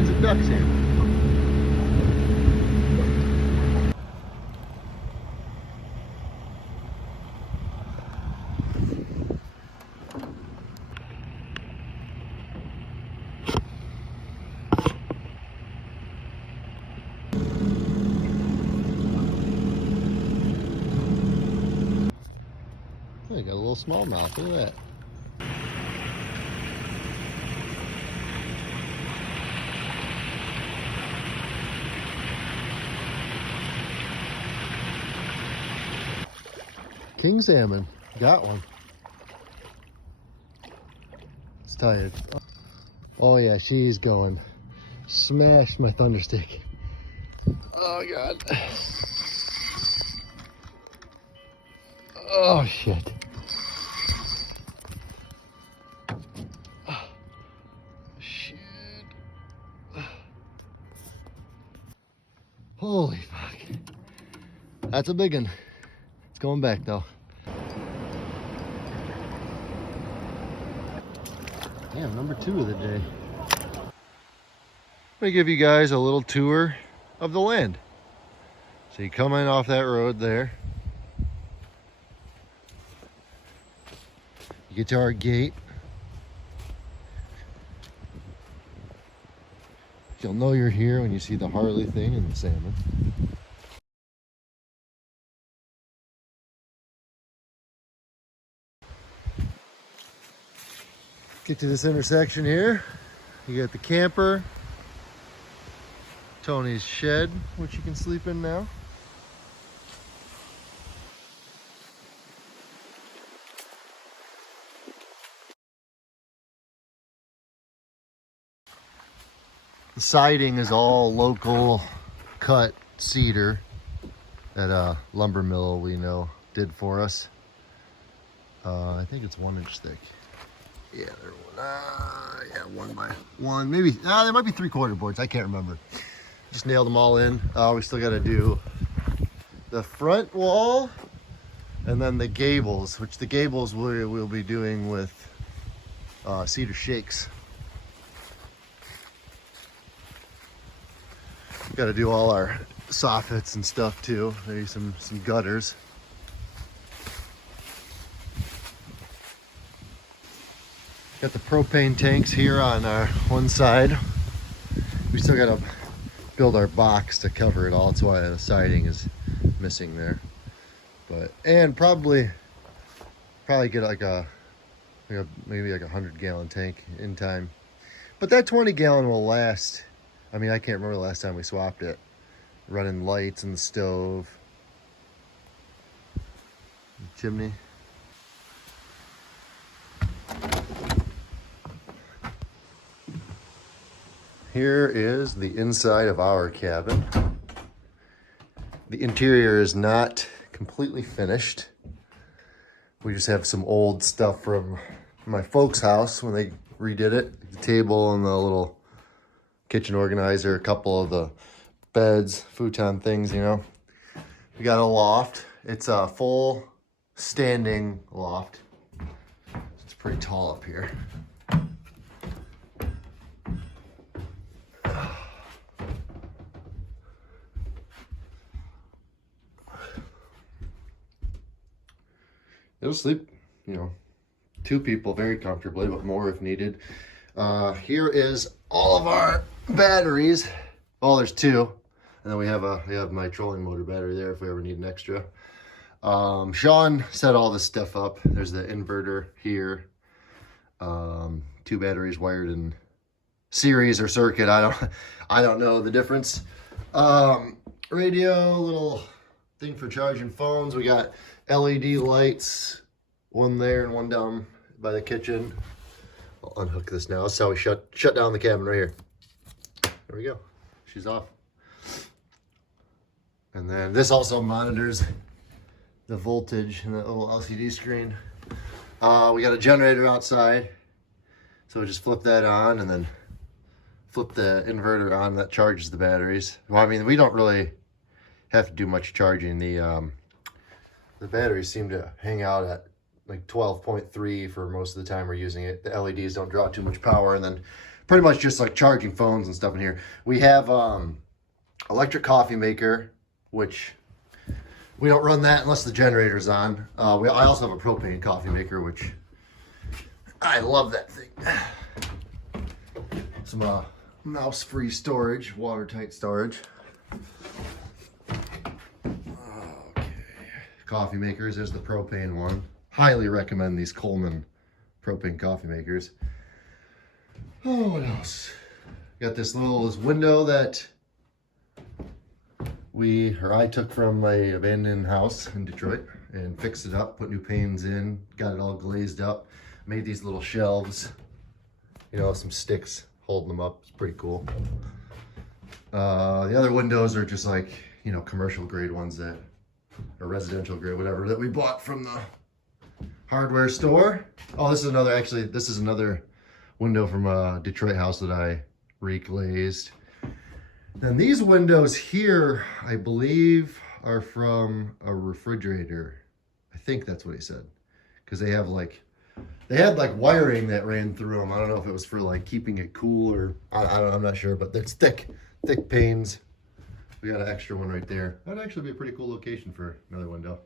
kinds of ducks here. Oh, you got a little smallmouth, look at that. King salmon, got one. It's tired. Oh yeah, she's going. Smashed my thunder stick. Oh God. Oh shit. Shit. Holy fuck. That's a big one. It's going back though. Damn, number 2 of the day. I'm gonna give you guys a little tour of the land. So you come in off that road there. You get to our gate. You'll know you're here when you see the Harley thing and the salmon. Get to this intersection here. You got the camper, Tony's shed, which you can sleep in now. The siding is all local cut cedar that a lumber mill we know did for us. I think it's 1 inch thick. Yeah, they're 1 by 1, maybe. There might be 3/4 boards. I can't remember. Just nailed them all in. We still got to do the front wall and then the gables, which the gables we'll be doing with cedar shakes. Got to do all our soffits and stuff too. Maybe some gutters. Got the propane tanks here on our one side. We still got to build our box to cover it all. That's why the siding is missing there. And probably get like maybe like a 100-gallon tank in time. But that 20-gallon will last. I mean, I can't remember the last time we swapped it. Running lights in the stove. Chimney. Here is the inside of our cabin. The interior is not completely finished. We just have some old stuff from my folks' house when they redid it. The table and the little kitchen organizer, a couple of the beds, futon things, you know. We got a loft. It's a full standing loft. It's pretty tall up here. It'll sleep, 2 people very comfortably, but more if needed. Here is all of our batteries. Oh, there's 2, and then we have my trolling motor battery there if we ever need an extra. Sean set all this stuff up. There's the inverter here. 2 batteries wired in series or circuit. I don't know the difference. Radio, little thing for charging phones. We got LED lights, one there and one down by the kitchen. I'll unhook this now. That's how we shut down the cabin right here. There we go. She's off. And then this also monitors the voltage and that little LCD screen. We got a generator outside, so we just flip that on and then flip the inverter on that charges the batteries. Well, I mean, we don't really have to do much charging. The batteries seem to hang out at like 12.3 for most of the time we're using it. The LEDs don't draw too much power, and then pretty much just like charging phones and stuff in here. We have electric coffee maker, which we don't run that unless the generator's on. I also have a propane coffee maker, which I love that thing. Some mouse-free storage, watertight storage. Okay. Coffee makers, there's the propane one. Highly recommend these Coleman propane coffee makers. Oh, what else? Got this window that I took from my abandoned house in Detroit and fixed it up, put new panes in, got it all glazed up, made these little shelves, you know, some sticks holding them up. It's pretty cool. The other windows are just like, you know, commercial grade ones or residential grade, whatever, that we bought from the hardware store. Oh, this is another window from a Detroit house that I reglazed. Then these windows here, I believe, are from a refrigerator. I think that's what he said. Because they had like wiring that ran through them. I don't know if it was for like keeping it cool or, I'm not sure, but it's thick panes. We got an extra one right there. That'd actually be a pretty cool location for another window.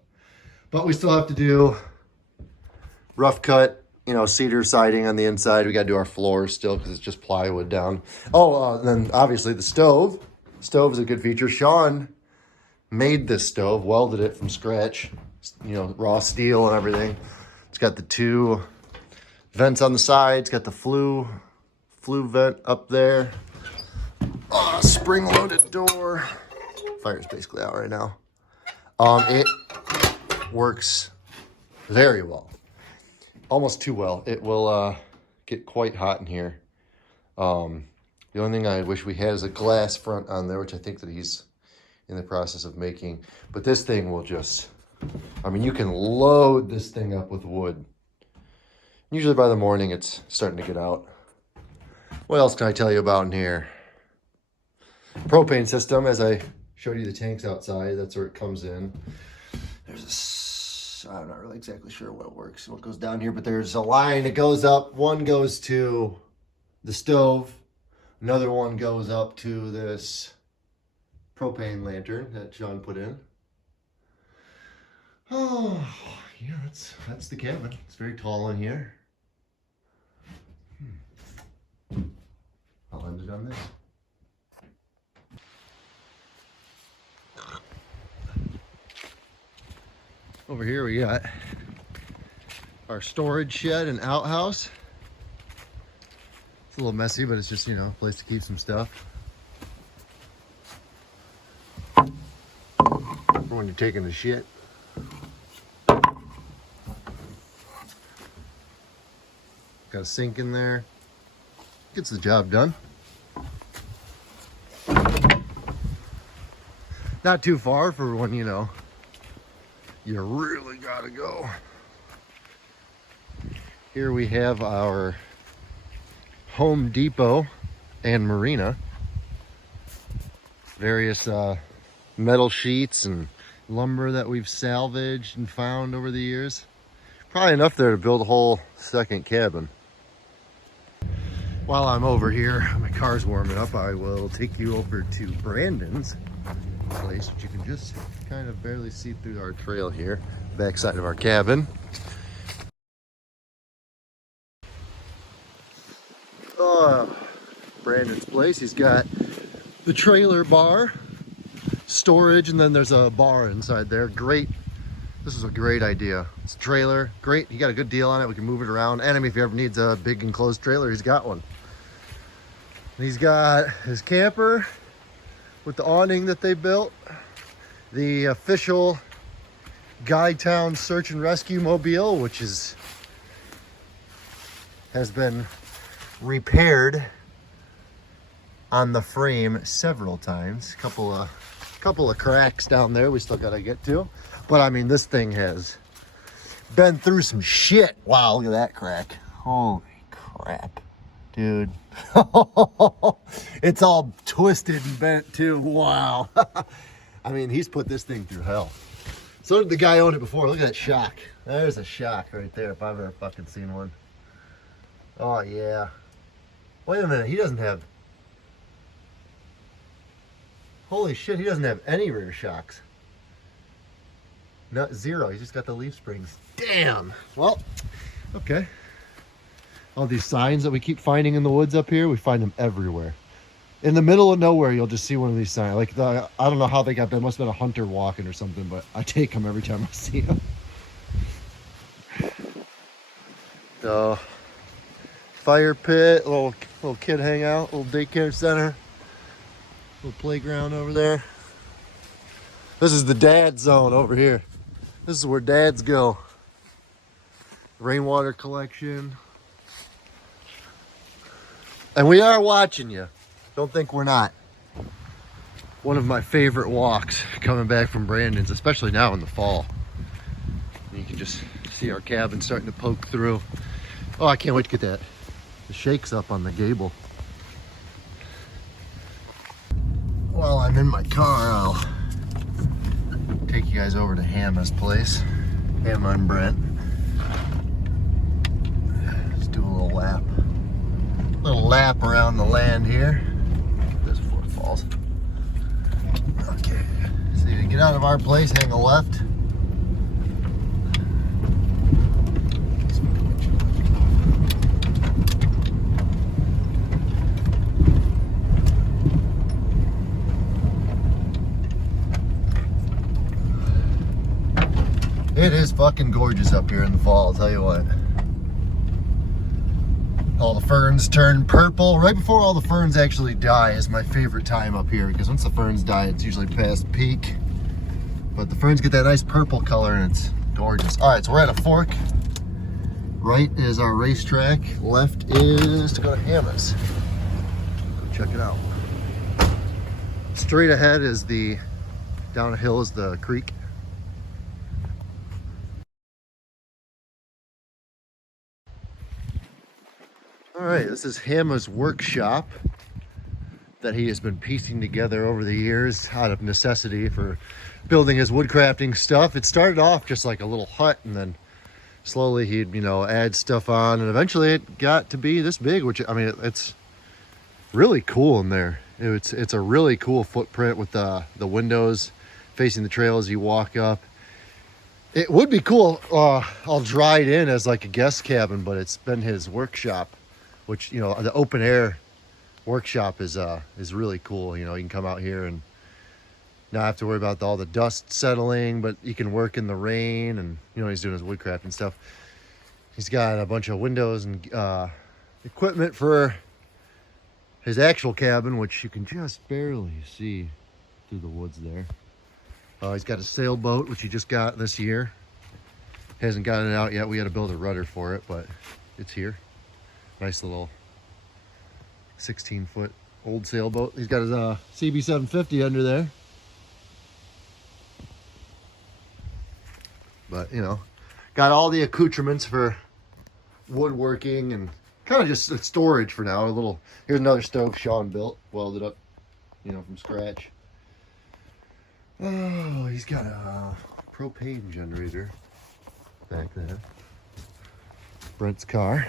But we still have to do rough cut, you know, cedar siding on the inside. We got to do our floors still because it's just plywood down. Oh, and then obviously the stove. Stove is a good feature. Sean made this stove, welded it from scratch, you know, raw steel and everything. It's got the 2 vents on the side. It's got the flue vent up there. Spring-loaded door. Fire's basically out right now. It works very well. Almost too well. It will get quite hot in here. The only thing I wish we had is a glass front on there, which I think that he's in the process of making. But this thing will just, I mean, you can load this thing up with wood. Usually by the morning, it's starting to get out. What else can I tell you about in here? Propane system, as I showed you the tanks outside, that's where it comes in. I'm not really exactly sure what goes down here, but there's a line that goes up. One goes to the stove. Another one goes up to this propane lantern that John put in. Oh, yeah, that's the cabin. It's very tall in here. I'll end it on this. Over here we got our storage shed and outhouse. It's a little messy, but it's just, you know, a place to keep some stuff. For when you're taking a shit. Got a sink in there. Gets the job done. Not too far for when, you know, you really gotta go. Here we have our Home Depot and marina. Various metal sheets and lumber that we've salvaged and found over the years. Probably enough there to build a whole second cabin. While I'm over here, my car's warming up, I will take you over to Brandon's place, which you can just kind of barely see through our trail here, backside of our cabin. Brandon's place, he's got the trailer bar, storage, and then there's a bar inside there. Great. This is a great idea. It's a trailer, great. He got a good deal on it. We can move it around. And I mean, if he ever needs a big enclosed trailer, he's got one. And he's got his camper with the awning that they built, the official Guytown Search and Rescue Mobile, which has been repaired on the frame several times. Couple of cracks down there we still gotta get to, but I mean, this thing has been through some shit. Wow, look at that crack. Holy crap, dude. It's all twisted and bent too. Wow. I mean, he's put this thing through hell. So did the guy own it before. Look at that shock. There's a shock right there if I've ever fucking seen one. Oh yeah. Wait a minute, he doesn't have... Holy shit, he doesn't have any rear shocks. Not zero, he's just got the leaf springs. Damn! Well, okay. All these signs that we keep finding in the woods up here, we find them everywhere. In the middle of nowhere, you'll just see one of these signs. Like, I don't know how they got there. It must have been a hunter walking or something, but I take them every time I see them. So, fire pit, little kid hangout, little daycare center, little playground over there. This is the dad zone over here. This is where dads go. Rainwater collection. And we are watching you. Don't think we're not. One of my favorite walks coming back from Brandon's, especially now in the fall. You can just see our cabin starting to poke through. Oh, I can't wait to get that. The shakes up on the gable. While I'm in my car, I'll take you guys over to Hannah's place. Hannah and Brent. Let's do a little lap. Little lap around the land here. This is before it falls. Okay. So you get out of our place, hang a left. It is fucking gorgeous up here in the fall, I'll tell you what. All the ferns turn purple. Right before all the ferns actually die is my favorite time up here, because once the ferns die, it's usually past peak. But the ferns get that nice purple color and it's gorgeous. All right, so we're at a fork. Right is our racetrack. Left is to go to Hannah's. Go check it out. Straight ahead is down a hill is the creek. All right, this is Hannah's workshop that he has been piecing together over the years out of necessity for building his woodcrafting stuff. It started off just like a little hut, and then slowly he'd, add stuff on, and eventually it got to be this big, which, I mean, it's really cool in there. It's a really cool footprint with the windows facing the trail as you walk up. It would be cool all dried in as like a guest cabin, but it's been his workshop, which, the open air workshop is really cool. You can come out here and not have to worry about all the dust settling, but you can work in the rain, and he's doing his woodcraft and stuff. He's got a bunch of windows and equipment for his actual cabin, which you can just barely see through the woods there. He's got a sailboat, which he just got this year. Hasn't gotten it out yet. We had to build a rudder for it, but it's here. Nice little 16-foot old sailboat. He's got his CB 750 under there. But, got all the accoutrements for woodworking and kind of just storage for now. Here's another stove Sean built, welded up, from scratch. Oh, he's got a propane generator back there. Brent's car.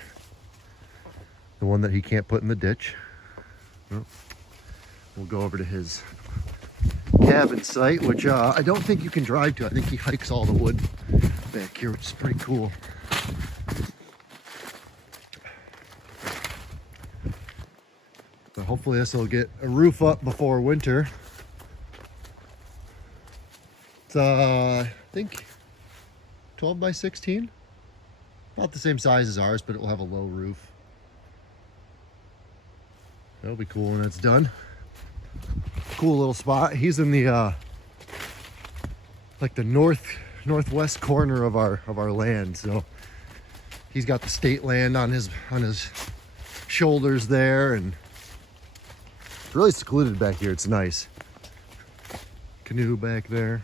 The one that he can't put in the ditch. Well, we'll go over to his cabin site, which I don't think you can drive to. I think he hikes all the wood back here, which is pretty cool. But hopefully this will get a roof up before winter. It's I think 12 by 16. About the same size as ours, but it will have a low roof. That'll be cool when it's done. Cool little spot. He's in the like the northwest corner of our land, so he's got the state land on his shoulders there, and it's really secluded back here. It's nice. Canoe back there.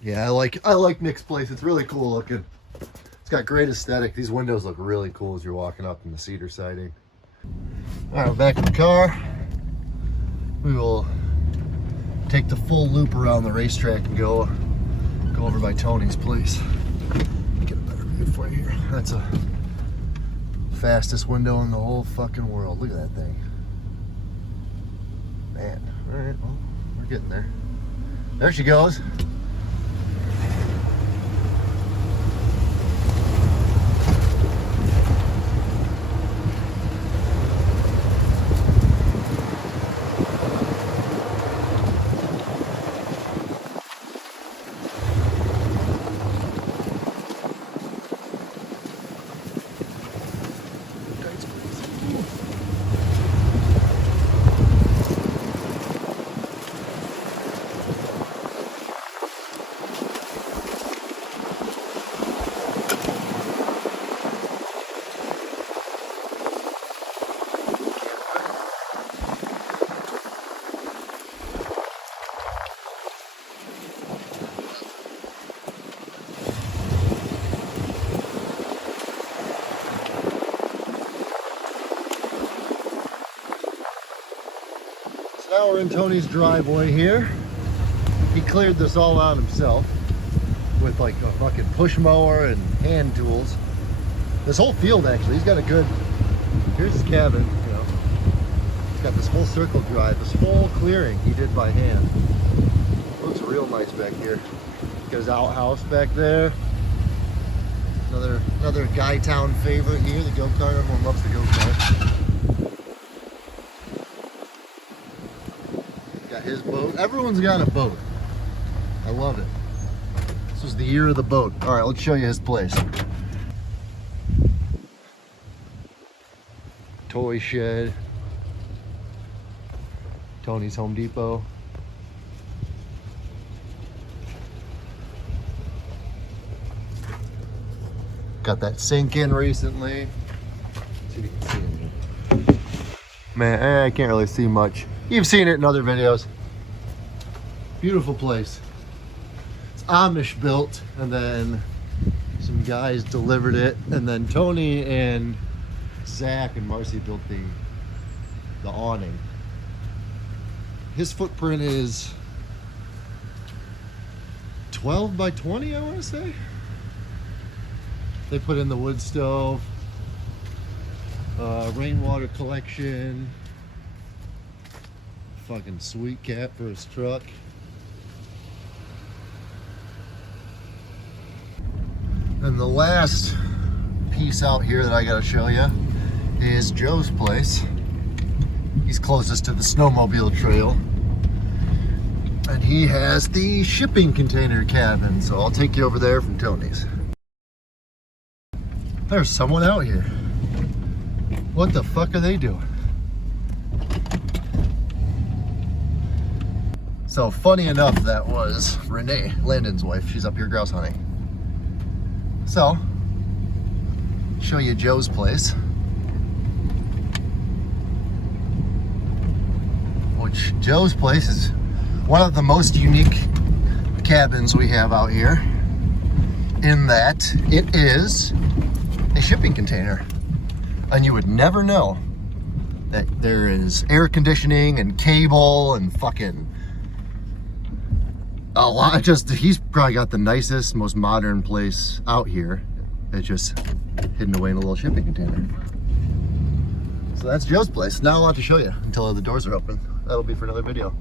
Yeah, I like Nick's place. It's really cool looking. It's got great aesthetic. These windows look really cool as you're walking up in the cedar siding. All right, we're back in the car. We will take the full loop around the racetrack and go over by Tony's place. Get a better view for you here. That's a fastest window in the whole fucking world. Look at that thing. Man, all right, well, we're getting there. There she goes. Now we're in Tony's driveway here. He cleared this all out himself with like a fucking push mower and hand tools. This whole field actually, he's got a good, here's his cabin, you know. He's got this whole circle drive, this whole clearing he did by hand. Looks real nice back here. Got his outhouse back there. Another Guy Town favorite here, the go-kart. Everyone loves the go-kart. His boat. Everyone's got a boat. I love it. This was the year of the boat. All right, let's show you his place. Toy shed. Tony's Home Depot. Got that sink in recently. Let's see if you can see it here. Man, I can't really see much. You've seen it in other videos. Beautiful place. It's Amish built, and then some guys delivered it, and then Tony and Zach and Marcy built the awning. His footprint is 12 by 20, I want to say. They put in the wood stove, rainwater collection, fucking sweet cap for his truck. And the last piece out here that I gotta show you is Joe's place. He's closest to the snowmobile trail. And he has the shipping container cabin, so I'll take you over there from Tony's. There's someone out here. What the fuck are they doing? So funny enough, that was Renee, Landon's wife. She's up here grouse hunting. So, show you Joe's place. Which Joe's place is one of the most unique cabins we have out here, in that it is a shipping container. And you would never know that there is air conditioning and cable and fucking a lot. He's probably got the nicest, most modern place out here. It's just hidden away in a little shipping container. So that's Joe's place. Not a lot to show you until the doors are open. That'll be for another video.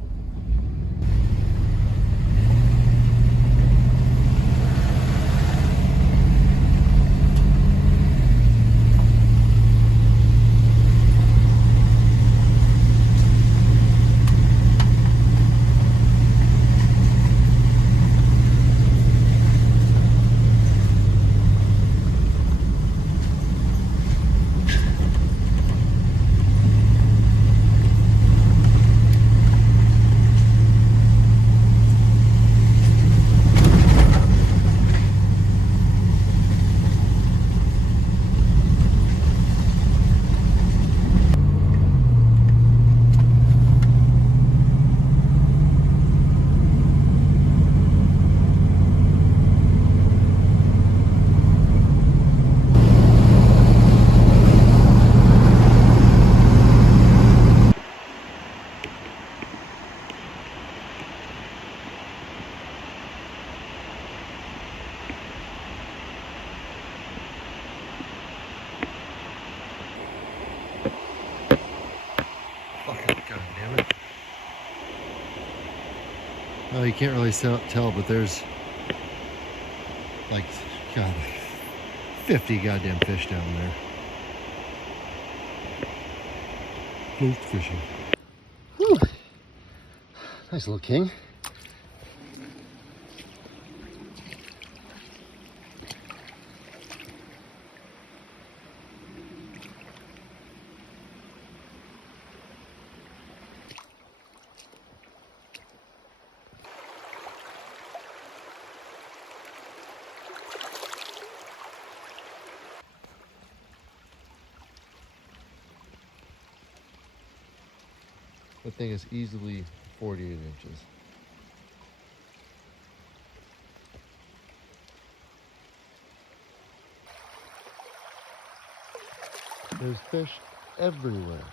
Oh, you can't really tell, but there's like, God, 50 goddamn fish down there. Float fishing. Whew. Nice little king. That thing is easily 48 inches. There's fish everywhere.